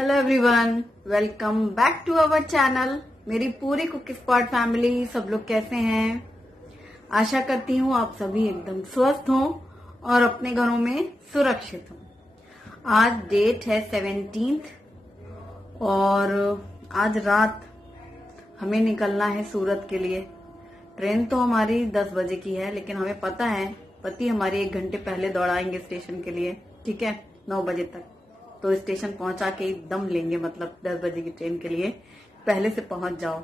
Hello everyone, welcome back to our channel. मेरी पूरी cook spot family, सब लोग कैसे हैं? आशा करती हूँ आप सभी एकदम स्वस्थ हों और अपने घरों में सुरक्षित हों। आज डेट है 17 और आज रात हमें निकलना है सूरत के लिए। ट्रेन तो हमारी 10 बजे की है, लेकिन हमें पता है पति हमारे 1 घंटे पहले दौड़ाएंगे स्टेशन के लिए। ठीक है, 9 बजे तक तो स्टेशन पहुंचा के ही दम लेंगे, मतलब 10 बजे की ट्रेन के लिए पहले से पहुंच जाओ।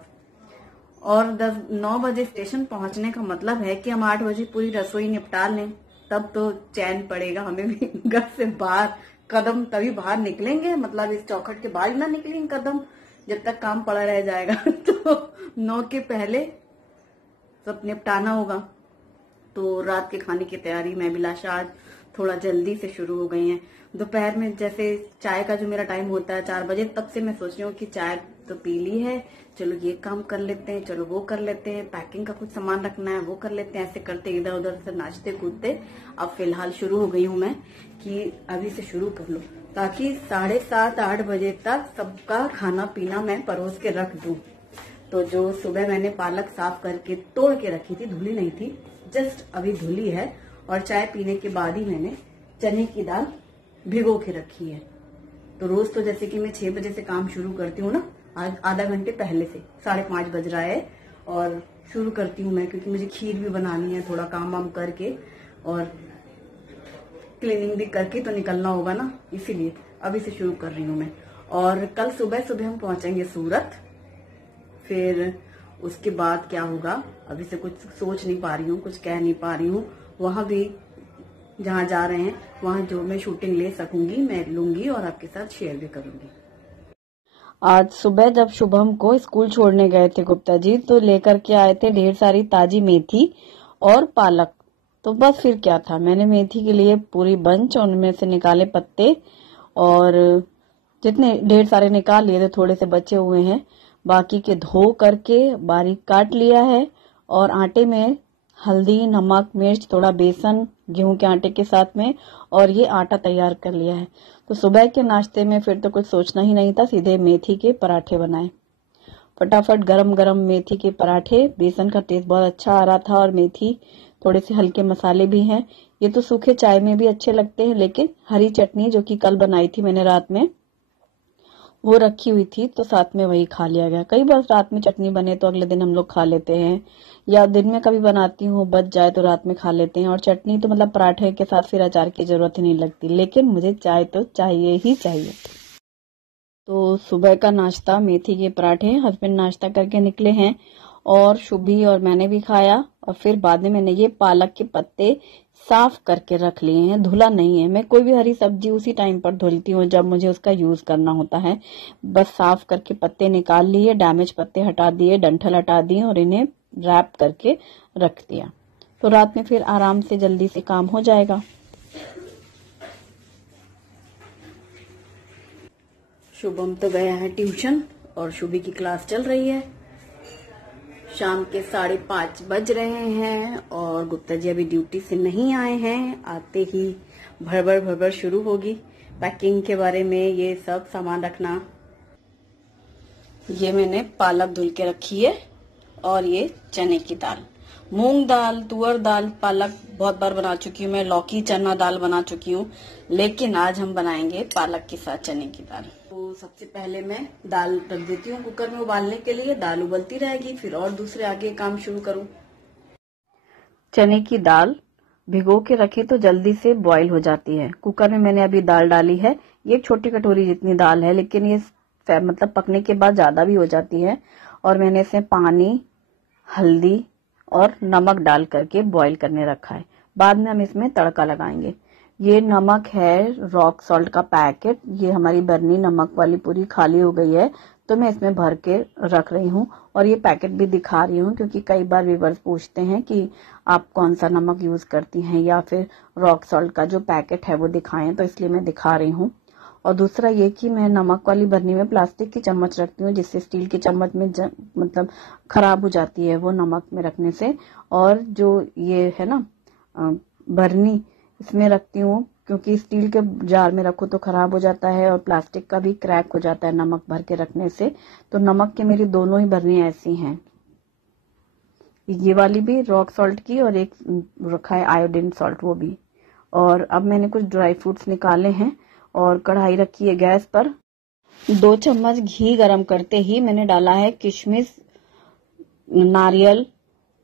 और 9 बजे स्टेशन पहुंचने का मतलब है कि हम 8 बजे पूरी रसोई निपटा लें, तब तो चैन पड़ेगा हमें भी। घर से बाहर कदम तभी बाहर निकलेंगे, मतलब इस चौखट के बाहर ना निकलेंगे कदम जब तक काम पड़ा रह जाएगा। तो 9 के पहले सब निपटाना होगा। तो रात के खाने की तैयारी मैं अभिलाषा आज थोड़ा जल्दी से शुरू हो गई हैं। दोपहर में जैसे चाय का जो मेरा टाइम होता है 4 बजे, तब से मैं सोच रही हूँ कि चाय तो पी ली है, चलो ये काम कर लेते हैं, चलो वो कर लेते हैं, पैकिंग का कुछ सामान रखना है वो कर लेते हैं। ऐसे करते इधर उधर से नाचते कूदते अब फिलहाल शुरू हो गई हूँ मैं कि अभी से शुरू कर लो, ताकि 7:30-8 बजे तक सबका खाना पीना मैं परोस के रख दूं। तो जो सुबह मैंने पालक साफ करके तोड़ के रखी थी, धुली नहीं थी, जस्ट अभी धुली है, और चाय पीने के बाद ही मैंने चने की दाल भिगो के रखी है। तो रोज तो जैसे कि मैं 6 बजे से काम शुरू करती हूँ ना, आज आधा घंटे पहले से 5:30 बज रहा है और शुरू करती हूँ मैं, क्योंकि मुझे खीर भी बनानी है, थोड़ा काम वाम करके और क्लीनिंग भी करके तो निकलना होगा ना, इसीलिए अभी से शुरू कर रही हूँ मैं। और कल सुबह सुबह हम पहुंचेंगे सूरत। फिर उसके बाद क्या होगा अभी से कुछ सोच नहीं पा रही हूँ, कुछ कह नहीं पा रही हूँ। वहां भी जहाँ जा रहे हैं वहां जो मैं शूटिंग ले सकूंगी मैं लूंगी और आपके साथ शेयर भी करूंगी। आज सुबह जब शुभम को स्कूल छोड़ने गए थे गुप्ता जी, तो लेकर के आए थे ढेर सारी ताजी मेथी और पालक। तो बस फिर क्या था, मैंने मेथी के लिए पूरी बंच उनमें से निकाले पत्ते, और जितने ढेर सारे निकाल लिए थे, थोड़े से बचे हुए हैं, बाकी के धो करके बारीक काट लिया है। और आटे में हल्दी, नमक, मिर्च, थोड़ा बेसन गेहूं के आटे के साथ में, और ये आटा तैयार कर लिया है। तो सुबह के नाश्ते में फिर तो कुछ सोचना ही नहीं था, सीधे मेथी के पराठे बनाए। फटाफट गरम गरम मेथी के पराठे, बेसन का टेस्ट बहुत अच्छा आ रहा था और मेथी थोड़े से हल्के मसाले भी हैं। ये तो सूखे चाय में भी अच्छे लगते हैं, लेकिन हरी चटनी जो कि कल बनाई थी मैंने रात में, वो रखी हुई थी तो साथ में वही खा लिया गया। कई बार रात में चटनी बने तो अगले दिन हम लोग खा लेते हैं, या दिन में कभी बनाती हूँ बच जाए तो रात में खा लेते हैं। और चटनी तो मतलब पराठे के साथ फिर अचार की जरूरत ही नहीं लगती, लेकिन मुझे चाय तो चाहिए ही चाहिए। तो सुबह का नाश्ता मेथी के पराठे, हस्बैंड नाश्ता करके निकले हैं और शुभी और मैंने भी खाया। और फिर बाद में मैंने ये पालक के पत्ते साफ करके रख लिए हैं, धुला नहीं है। मैं कोई भी हरी सब्जी उसी टाइम पर धुलती हूँ जब मुझे उसका यूज करना होता है। बस साफ करके पत्ते निकाल लिए, डैमेज पत्ते हटा दिए, डंठल हटा दिए और इन्हें रैप करके रख दिया। तो रात में फिर आराम से जल्दी से काम हो जाएगा। शुभम तो गया है ट्यूशन और शुभी की क्लास चल रही है। शाम के 5:30 बज रहे हैं और गुप्ता जी अभी ड्यूटी से नहीं आए हैं। आते ही भड़बड़ भड़बड़ शुरू होगी पैकिंग के बारे में, ये सब सामान रखना। ये मैंने पालक धुल के रखी है और ये चने की दाल, मूंग दाल, तुअर दाल, पालक बहुत बार बना चुकी हूँ मैं, लौकी चना दाल बना चुकी हूँ, लेकिन आज हम बनाएंगे पालक के साथ चने की दाल। तो सबसे पहले मैं दाल रख देती हूँ कुकर में उबालने के लिए, दाल उबलती रहेगी, फिर और दूसरे आगे काम शुरू करूँ। चने की दाल भिगो के रखी तो जल्दी से बॉईल हो जाती है। कुकर में मैंने अभी दाल डाली है, ये 1 छोटी कटोरी जितनी दाल है, लेकिन ये मतलब पकने के बाद ज्यादा भी हो जाती है। और मैंने इसमें पानी, हल्दी और नमक डाल करके बॉईल करने रखा है। बाद में हम इसमें तड़का लगाएंगे। ये नमक है रॉक सॉल्ट का पैकेट, ये हमारी बरनी नमक वाली पूरी खाली हो गई है, तो मैं इसमें भर के रख रही हूँ। और ये पैकेट भी दिखा रही हूँ क्योंकि कई बार व्यूअर्स पूछते हैं कि आप कौन सा नमक यूज करती हैं, या फिर रॉक सॉल्ट का जो पैकेट है वो दिखाएं, तो इसलिए मैं दिखा रही हूँ। और दूसरा ये कि मैं नमक वाली बरनी में प्लास्टिक की चम्मच रखती हूँ, जिससे स्टील की चम्मच में मतलब खराब हो जाती है वो नमक में रखने से। और जो ये है ना बरनी, इसमें रखती हूँ क्योंकि स्टील के जार में रखो तो खराब हो जाता है और प्लास्टिक का भी क्रैक हो जाता है नमक भर के रखने से। तो नमक की मेरी दोनों ही बर्नियां ऐसी हैं, ये वाली भी रॉक सॉल्ट की और एक रखा है आयोडीन सॉल्ट वो भी। और अब मैंने कुछ ड्राई फ्रूट्स निकाले हैं और कढ़ाई रखी है गैस पर। 2 चम्मच घी गरम करते ही मैंने डाला है किशमिश, नारियल,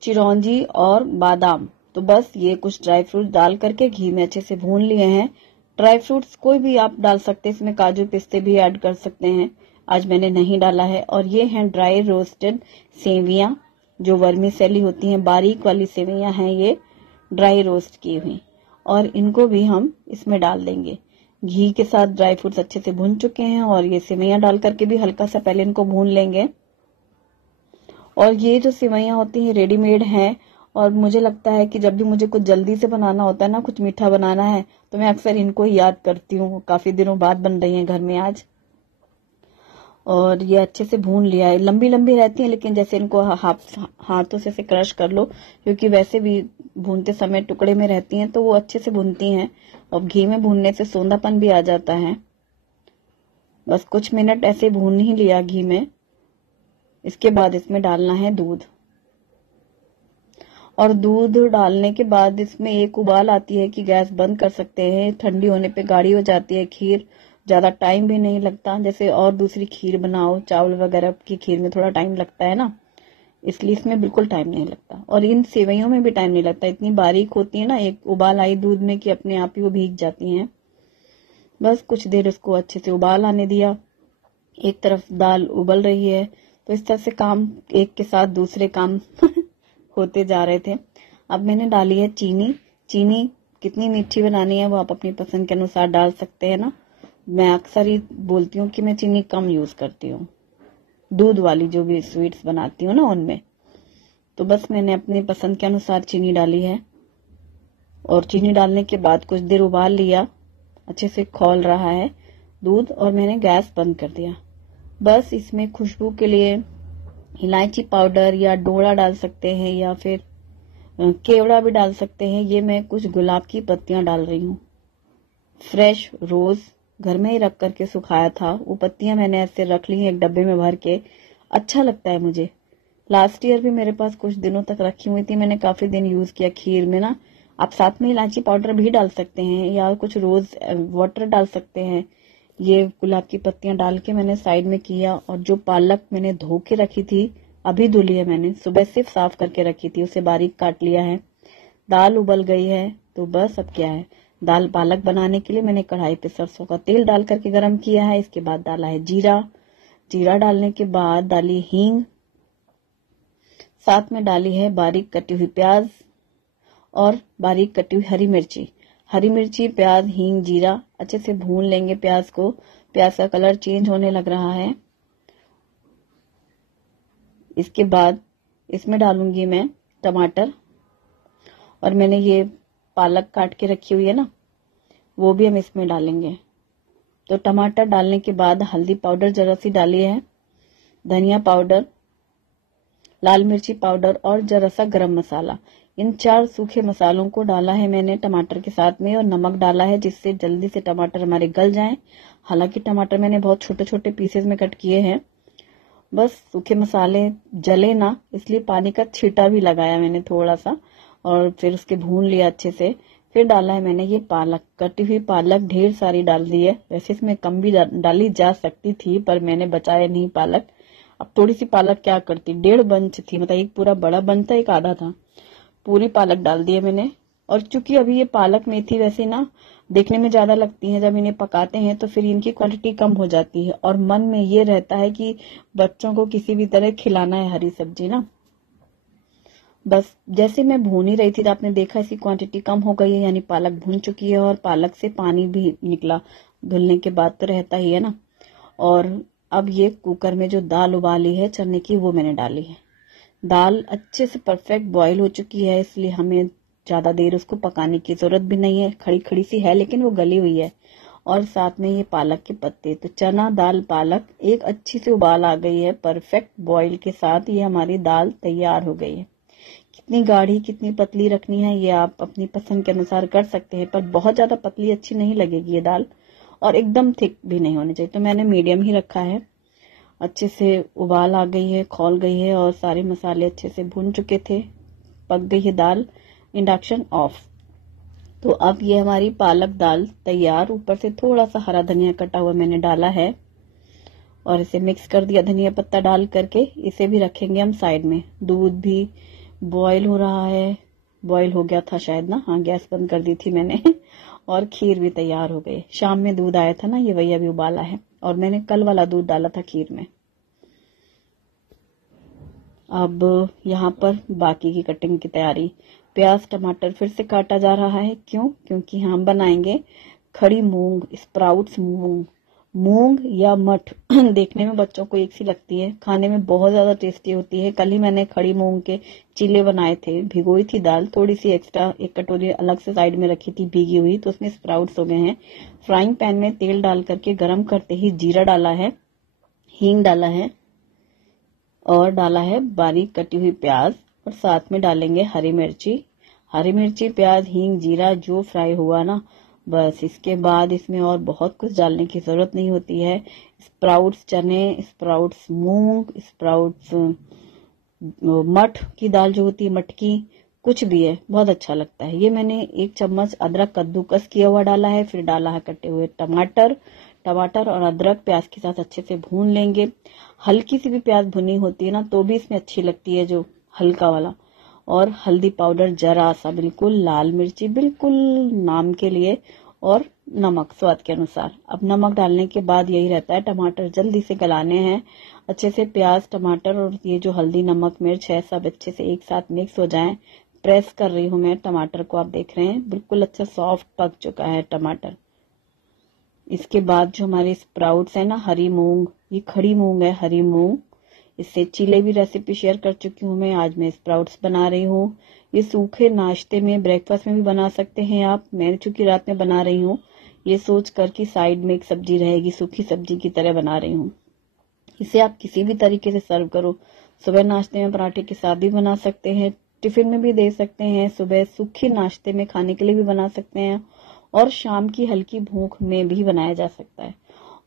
चिरौंजी और बादाम। तो बस ये कुछ ड्राई फ्रूट डाल करके घी में अच्छे से भून लिए हैं। ड्राई फ्रूट्स कोई भी आप डाल सकते हैं, इसमें काजू पिस्ते भी ऐड कर सकते हैं, आज मैंने नहीं डाला है। और ये हैं ड्राई रोस्टेड सेवियां, जो वर्मीसेली होती हैं, बारीक वाली सेवियां हैं ये ड्राई रोस्ट की हुई, और इनको भी हम इसमें डाल देंगे। घी के साथ ड्राई फ्रूट्स अच्छे से भून चुके हैं और ये सेवैयां डाल करके भी हल्का सा पहले इनको भून लेंगे। और ये जो सेवैयां होती हैं रेडीमेड हैं, और मुझे लगता है कि जब भी मुझे कुछ जल्दी से बनाना होता है ना, कुछ मीठा बनाना है, तो मैं अक्सर इनको ही याद करती हूँ। काफी दिनों बाद बन रही हैं घर में आज। और ये अच्छे से भून लिया है। लंबी लंबी रहती हैं, लेकिन जैसे इनको हाथों से क्रश कर लो, क्योंकि वैसे भी भूनते समय टुकड़े में रहती हैं, तो वो अच्छे से भूनती हैं। और घी में भूनने से सोंधापन भी आ जाता है। बस कुछ मिनट ऐसे भून ही लिया घी में। इसके बाद इसमें डालना है दूध, और दूध डालने के बाद इसमें एक उबाल आती है कि गैस बंद कर सकते हैं। ठंडी होने पे गाढ़ी हो जाती है खीर, ज्यादा टाइम भी नहीं लगता। जैसे और दूसरी खीर बनाओ, चावल वगैरह की खीर में थोड़ा टाइम लगता है ना, इसलिए इसमें बिल्कुल टाइम नहीं लगता। और इन सेवैयों में भी टाइम नहीं लगता, इतनी बारीक होती है ना, एक उबाल आई दूध में कि अपने आप ही वो भीग जाती हैं। बस कुछ देर उसको अच्छे से उबाल आने दिया। एक तरफ दाल उबल रही है, तो इस तरह से काम एक के साथ दूसरे काम होते जा रहे थे। अब मैंने डाली है चीनी। चीनी कितनी मीठी बनानी है वो आप अपनी पसंद के अनुसार डाल सकते हैं ना। मैं अक्सर ही बोलती हूँ कि मैं चीनी कम यूज करती हूँ, दूध वाली जो भी स्वीट्स बनाती हूँ ना उनमें। तो बस मैंने अपनी पसंद के अनुसार चीनी डाली है, और चीनी डालने के बाद कुछ देर उबाल लिया। अच्छे से खौल रहा है दूध, और मैंने गैस बंद कर दिया। बस इसमें खुशबू के लिए इलायची पाउडर या डोड़ा डाल सकते हैं, या फिर केवड़ा भी डाल सकते हैं। ये मैं कुछ गुलाब की पत्तियां डाल रही हूँ, फ्रेश रोज घर में ही रख करके सुखाया था। वो पत्तियां मैंने ऐसे रख ली हैं एक डब्बे में भर के। अच्छा लगता है मुझे। लास्ट ईयर भी मेरे पास कुछ दिनों तक रखी हुई थी, मैंने काफी दिन यूज किया खीर में ना। आप साथ में इलायची पाउडर भी डाल सकते हैं, या कुछ रोज वाटर डाल सकते हैं। ये गुलाब की पत्तियां डाल के मैंने साइड में किया। और जो पालक मैंने धो के रखी थी, अभी धुली है मैंने, सुबह सिर्फ साफ करके रखी थी, उसे बारीक काट लिया है। दाल उबल गई है, तो बस अब क्या है, दाल पालक बनाने के लिए मैंने कढ़ाई पे सरसों का तेल डाल करके गरम किया है। इसके बाद डाला है जीरा। जीरा डालने के बाद डाली हींग, साथ में डाली है बारीक कटी हुई प्याज और बारीक कटी हुई हरी मिर्ची। हरी मिर्ची, प्याज, हींग, जीरा अच्छे से भून लेंगे प्याज को। प्याज का कलर चेंज होने लग रहा है। इसके बाद इसमें डालूंगी मैं टमाटर, और मैंने ये पालक काट के रखी हुई है ना, वो भी हम इसमें डालेंगे। तो टमाटर डालने के बाद हल्दी पाउडर जरा सी डाली है, धनिया पाउडर, लाल मिर्ची पाउडर और जरा सा गरम मसाला। इन 4 सूखे मसालों को डाला है मैंने टमाटर के साथ में, और नमक डाला है जिससे जल्दी से टमाटर हमारे गल जाएं। हालांकि टमाटर मैंने बहुत छोटे छोटे पीसेस में कट किए हैं। बस सूखे मसाले जले ना, इसलिए पानी का छींटा भी लगाया मैंने थोड़ा सा, और फिर उसके भून लिया अच्छे से। फिर डाला है मैंने ये पालक, कटी हुई पालक ढेर सारी डाल दी है। वैसे इसमें कम भी डाली जा सकती थी, पर मैंने बचाया नहीं पालक। अब थोड़ी सी पालक क्या करती, 1.5 बंच थी, मतलब एक पूरा बड़ा बंच था, एक आधा था, पूरी पालक डाल दी है मैंने। और चूंकि अभी ये पालक मेथी वैसे ना देखने में ज्यादा लगती है, जब इन्हें पकाते हैं तो फिर इनकी क्वांटिटी कम हो जाती है, और मन में ये रहता है कि बच्चों को किसी भी तरह खिलाना है हरी सब्जी ना। बस जैसे मैं भून ही रही थी तो आपने देखा इसकी क्वांटिटी कम हो गई है, यानी पालक भून चुकी है, और पालक से पानी भी निकला। धुलने के बाद तो रहता ही है ना। और अब ये कुकर में जो दाल उबाली है चने की, वो मैंने डाली है। दाल अच्छे से परफेक्ट बॉईल हो चुकी है, इसलिए हमें ज्यादा देर उसको पकाने की जरूरत भी नहीं है। खड़ी खड़ी सी है, लेकिन वो गली हुई है। और साथ में ये पालक के पत्ते। तो चना दाल पालक एक अच्छी सी उबाल आ गई है, परफेक्ट बॉईल के साथ ये हमारी दाल तैयार हो गई है। कितनी गाढ़ी कितनी पतली रखनी है ये आप अपनी पसंद के अनुसार कर सकते हैं, पर बहुत ज्यादा पतली अच्छी नहीं लगेगी ये दाल, और एकदम थिक भी नहीं होनी चाहिए। तो मैंने मीडियम ही रखा है। अच्छे से उबाल आ गई है, खौल गई है और सारे मसाले अच्छे से भुन चुके थे, पक गई है दाल। Induction of. तो अब ये हमारी पालक दाल तैयार। ऊपर से थोड़ा सा हरा धनिया कटा हुआ मैंने डाला है और इसे मिक्स कर दिया धनिया पत्ता डाल करके। इसे भी रखेंगे हम साइड में। दूध भी बॉईल हो रहा है, बॉईल हो गया था शायद ना, हाँ गैस बंद कर दी थी मैंने और खीर भी तैयार हो गई। शाम में दूध आया था ना, ये वही अभी उबाला है और मैंने कल वाला दूध डाला था खीर में। अब यहाँ पर बाकी की कटिंग की तैयारी। प्याज टमाटर फिर से काटा जा रहा है। क्यों? क्योंकि हम बनाएंगे खड़ी मूंग, स्प्राउट्स मूंग, मूंग या मठ देखने में बच्चों को एक सी लगती है, खाने में बहुत ज्यादा टेस्टी होती है। कल ही मैंने खड़ी मूंग के चीले बनाए थे। भिगोई थी दाल, थोड़ी सी एक्स्ट्रा एक कटोरी अलग से साइड में रखी थी भीगी हुई, तो उसमें स्प्राउट्स हो गए हैं। फ्राइंग पैन में तेल डाल करके गरम करते ही जीरा डाला है, हींग डाला है और डाला है बारीक कटी हुई प्याज, और साथ में डालेंगे हरी मिर्ची। हरी मिर्ची प्याज हींग जीरा जो फ्राई हुआ ना, बस इसके बाद इसमें और बहुत कुछ डालने की जरूरत नहीं होती है। स्प्राउट्स चने, स्प्राउट्स मूंग, स्प्राउट्स मठ की दाल जो होती है, मटकी, कुछ भी है, बहुत अच्छा लगता है। ये मैंने 1 चम्मच अदरक कद्दूकस किया हुआ डाला है, फिर डाला है कटे हुए टमाटर और अदरक प्याज के साथ अच्छे से भून लेंगे। हल्की सी भी प्याज भुनी होती है ना तो भी इसमें अच्छी लगती है, जो हल्का वाला। और हल्दी पाउडर जरा सा, बिल्कुल लाल मिर्ची बिल्कुल नाम के लिए, और नमक स्वाद के अनुसार। अब नमक डालने के बाद यही रहता है, टमाटर जल्दी से गलाने हैं। अच्छे से प्याज टमाटर और ये जो हल्दी नमक मिर्च है सब अच्छे से एक साथ मिक्स हो जाएं। प्रेस कर रही हूँ मैं टमाटर को, आप देख रहे हैं बिल्कुल अच्छा सॉफ्ट पक चुका है टमाटर। इसके बाद जो हमारे स्प्राउट्स है ना, हरी मूंग, ये खड़ी मूंग है हरी मूंग, इससे चीले भी रेसिपी शेयर कर चुकी हूँ मैं। आज मैं स्प्राउट्स बना रही हूँ। ये सूखे नाश्ते में ब्रेकफास्ट में भी बना सकते हैं आप। मैं चूंकि रात में बना रही हूँ ये सोच कर कि साइड में एक सब्जी रहेगी, सूखी सब्जी की तरह बना रही हूँ। इसे आप किसी भी तरीके से सर्व करो। सुबह नाश्ते में पराठे के साथ भी बना सकते हैं, टिफिन में भी दे सकते हैं, सुबह सूखे नाश्ते में खाने के लिए भी बना सकते हैं, और शाम की हल्की भूख में भी बनाया जा सकता है।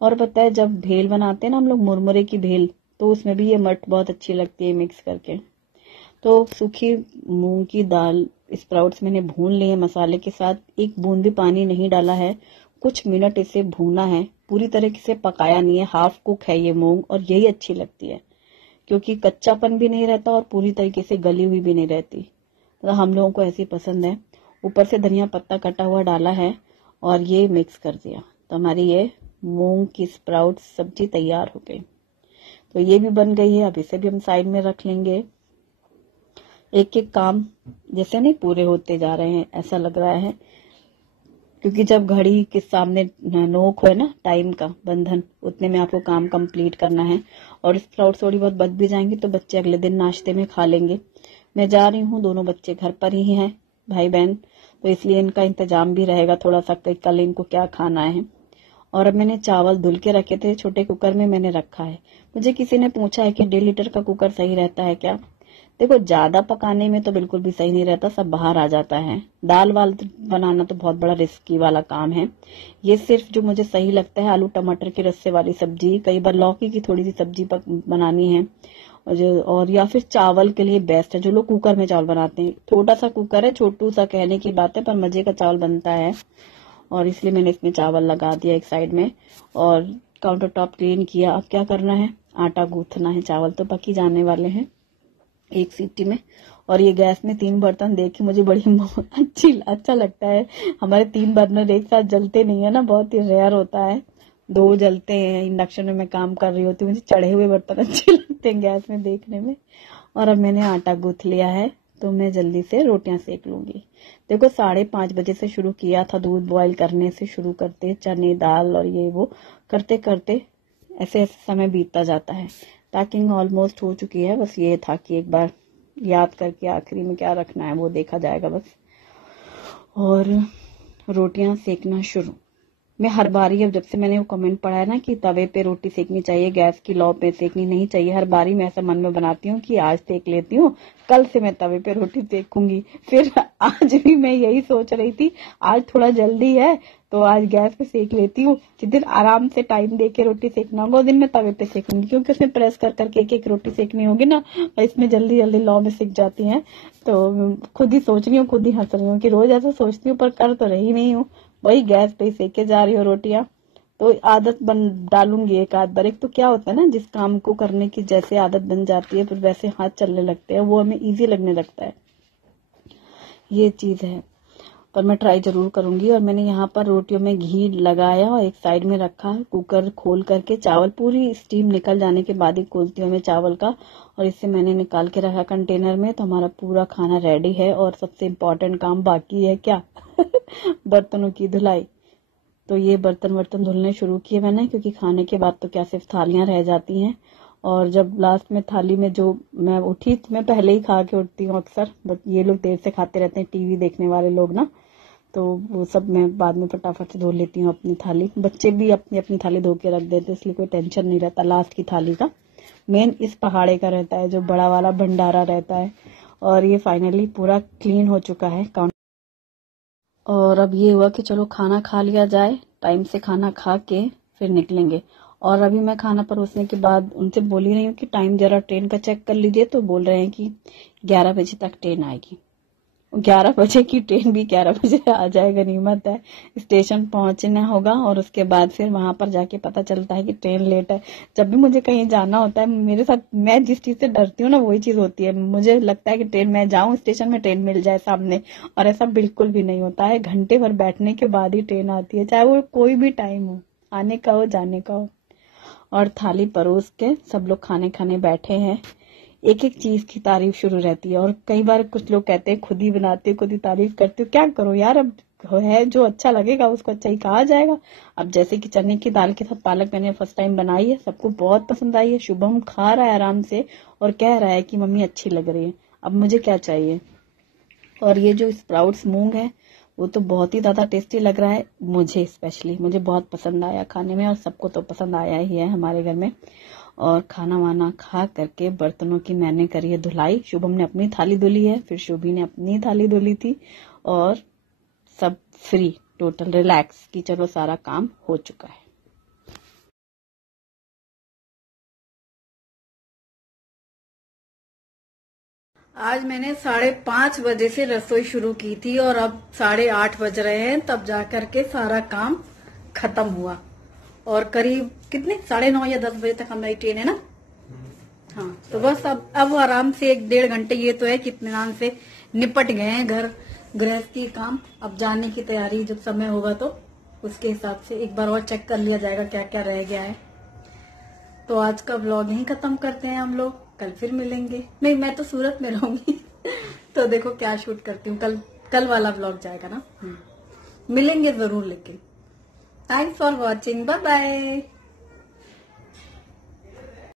और पता है जब भेल बनाते हैं ना हम लोग, मुरमुरे की भेल, तो उसमें भी ये मट बहुत अच्छी लगती है मिक्स करके। तो सूखी मूंग की दाल स्प्राउट्स मैंने भून लिए हैं मसाले के साथ। एक बूंद भी पानी नहीं डाला है, कुछ मिनट इसे भूना है, पूरी तरीके से पकाया नहीं है, हाफ कुक है ये मूंग, और यही अच्छी लगती है क्योंकि कच्चापन भी नहीं रहता और पूरी तरीके से गली हुई भी नहीं रहती। तो हम लोगों को ऐसी पसंद है। ऊपर से धनिया पत्ता कटा हुआ डाला है और ये मिक्स कर दिया, तो हमारी ये मूंग की स्प्राउट सब्जी तैयार हो गई। तो ये भी बन गई है। अब इसे भी हम साइड में रख लेंगे। एक एक काम जैसे नहीं पूरे होते जा रहे हैं ऐसा लग रहा है, क्योंकि जब घड़ी के सामने नोक हो ना टाइम का बंधन, उतने में आपको काम कंप्लीट करना है। और स्प्राउट थोड़ी बहुत बच भी जाएंगी तो बच्चे अगले दिन नाश्ते में खा लेंगे। मैं जा रही हूँ, दोनों बच्चे घर पर ही हैं, भाई बहन, तो इसलिए इनका इंतजाम भी रहेगा थोड़ा सा कि कल इनको क्या खाना है। और अब मैंने चावल धुल के रखे थे, छोटे कुकर में मैंने रखा है। मुझे किसी ने पूछा है कि 1.5 लीटर का कुकर सही रहता है क्या? देखो ज्यादा पकाने में तो बिल्कुल भी सही नहीं रहता, सब बाहर आ जाता है। दाल वाल बनाना तो बहुत बड़ा रिस्की वाला काम है। ये सिर्फ जो मुझे सही लगता है, आलू टमाटर के रस्से वाली सब्जी, कई बार लौकी की थोड़ी सी सब्जी बनानी है, और या फिर चावल के लिए बेस्ट है। जो लोग कुकर में चावल बनाते हैं, छोटा सा कुकर है, छोटू सा कहने की बात है, पर मजे का चावल बनता है, और इसलिए मैंने इसमें चावल लगा दिया एक साइड में और काउंटर टॉप क्लीन किया। अब क्या करना है, आटा गूंथना है। चावल तो पकी जाने वाले हैं एक सीटी में। और ये गैस में 3 बर्तन देख के मुझे बड़ी अच्छा लगता है। हमारे 3 बर्नर एक साथ जलते नहीं है ना, बहुत ही रेयर होता है, 2 जलते हैं। इंडक्शन में मैं काम कर रही होती हूँ, मुझे चढ़े हुए बर्तन अच्छे लगते हैं गैस में देखने में। और अब मैंने आटा गूंथ लिया है, तो मैं जल्दी से रोटियां सेक लूंगी। देखो 5:30 बजे से शुरू किया था, दूध बॉईल करने से शुरू करते, चने दाल और ये वो करते करते ऐसे ऐसे समय बीतता जाता है। पैकिंग ऑलमोस्ट हो चुकी है, बस ये था कि एक बार याद करके आखिरी में क्या रखना है वो देखा जाएगा बस। और रोटियां सेकना शुरू। मैं हर बारी, अब जब से मैंने वो कमेंट पढ़ा है ना कि तवे पे रोटी सेकनी चाहिए, गैस की लौ पे सेकनी नहीं चाहिए, हर बारी मैं ऐसा मन में बनाती हूँ कि आज सेक लेती हूँ, कल से मैं तवे पे रोटी सेकूंगी। फिर आज भी मैं यही सोच रही थी, आज थोड़ा जल्दी है तो आज गैस पे सेक लेती हूँ, जिस दिन आराम से टाइम दे के रोटी सेकना होगा उस दिन मैं तवे पे सेकूंगी, क्योंकि उसमें प्रेस कर करके एक एक रोटी सेकनी होगी ना, और इसमें जल्दी जल्दी लौ में सिक जाती है। तो खुद ही सोच रही हूँ, खुद ही हंस रही हूँ कि रोज ऐसा सोचती हूँ पर कर तो रही नहीं हूँ, वही गैस पे ही सेके जा रही हो रोटियां। तो आदत बन डालूंगी एक आध बार। एक तो क्या होता है ना, जिस काम को करने की जैसे आदत बन जाती है फिर वैसे हाथ चलने लगते हैं, वो हमें इजी लगने लगता है, ये चीज है। पर मैं ट्राई जरूर करूंगी। और मैंने यहाँ पर रोटियों में घी लगाया और एक साइड में रखा, कुकर खोल करके चावल पूरी स्टीम निकल जाने के बाद ही खोलती हूँ मैं चावल का, और इससे मैंने निकाल के रखा कंटेनर में। तो हमारा पूरा खाना रेडी है और सबसे इम्पोर्टेंट काम बाकी है, क्या? बर्तनों की धुलाई। तो ये बर्तन धुलने शुरू किए मैंने, क्योंकि खाने के बाद तो क्या सिर्फ थालियां रह जाती हैं। और जब लास्ट में थाली में जो मैं उठी, तो मैं पहले ही खा के उठती हूँ अक्सर, बट ये लोग देर से खाते रहते हैं, टीवी देखने वाले लोग ना, तो वो सब मैं बाद में फटाफट से धो लेती हूँ अपनी थाली। बच्चे भी अपनी अपनी थाली धो के रख देते, इसलिए कोई टेंशन नहीं रहता लास्ट की थाली का। मेन इस पहाड़े का रहता है, जो बड़ा वाला भंडारा रहता है। और ये फाइनली पूरा क्लीन हो चुका है काउंटर। और अब ये हुआ कि चलो खाना खा लिया जाए, टाइम से खाना खा के फिर निकलेंगे। और अभी मैं खाना परोसने के बाद उनसे बोल ही रही हूँ कि टाइम जरा ट्रेन का चेक कर लीजिए, तो बोल रहे हैं कि 11 बजे तक ट्रेन आएगी। 11 बजे की ट्रेन भी 11 बजे आ जाए, गनीमत है। स्टेशन पहुंचना होगा और उसके बाद फिर वहां पर जाके पता चलता है कि ट्रेन लेट है। जब भी मुझे कहीं जाना होता है, मेरे साथ, मैं जिस चीज से डरती हूँ ना वही चीज होती है। मुझे लगता है कि ट्रेन, मैं जाऊं स्टेशन में, ट्रेन मिल जाए सामने, और ऐसा बिल्कुल भी नहीं होता है। घंटे भर बैठने के बाद ही ट्रेन आती है, चाहे वो कोई भी टाइम हो, आने का हो जाने का हो। और थाली परोस के सब लोग खाने खाने बैठे हैं। एक एक चीज की तारीफ शुरू रहती है। और कई बार कुछ लोग कहते हैं खुद ही बनाते हो, खुद ही तारीफ करते हो, क्या करो यार, अब है जो अच्छा लगेगा उसको अच्छा ही कहा जाएगा। अब जैसे कि चने की दाल के साथ पालक मैंने फर्स्ट टाइम बनाई है, सबको बहुत पसंद आई है। शुभम खा रहा है आराम से और कह रहा है कि मम्मी अच्छी लग रही है। अब मुझे क्या चाहिए। और ये जो स्प्राउट्स मूंग है वो तो बहुत ही ज्यादा टेस्टी लग रहा है, मुझे स्पेशली, मुझे बहुत पसंद आया खाने में, और सबको तो पसंद आया ही है हमारे घर में। और खाना वाना खा करके बर्तनों की मैंने करी है धुलाई। शुभम ने अपनी थाली धुली है, फिर शुभी ने अपनी थाली धुली थी, और सब फ्री, टोटल रिलैक्स कि चलो सारा काम हो चुका है। आज मैंने 5:30 बजे से रसोई शुरू की थी और अब 8:30 बज रहे हैं, तब जाकर के सारा काम खत्म हुआ। और करीब कितने 9:30 या 10 बजे तक हमारी ट्रेन है ना। हाँ, तो बस अब आराम से 1-1.5 घंटे ये तो है कि इत्मीनान से निपट गए हैं घर गृहस्थी काम। अब जाने की तैयारी, जब समय होगा तो उसके हिसाब से एक बार और चेक कर लिया जाएगा क्या क्या रह गया है। तो आज का व्लॉग यहीं खत्म करते हैं हम लोग, कल फिर मिलेंगे। नहीं, मैं तो सूरत में रहूंगी तो देखो क्या शूट करती हूँ, कल वाला व्लॉग जाएगा ना। मिलेंगे जरूर, लेकिन thanks for watching, bye bye.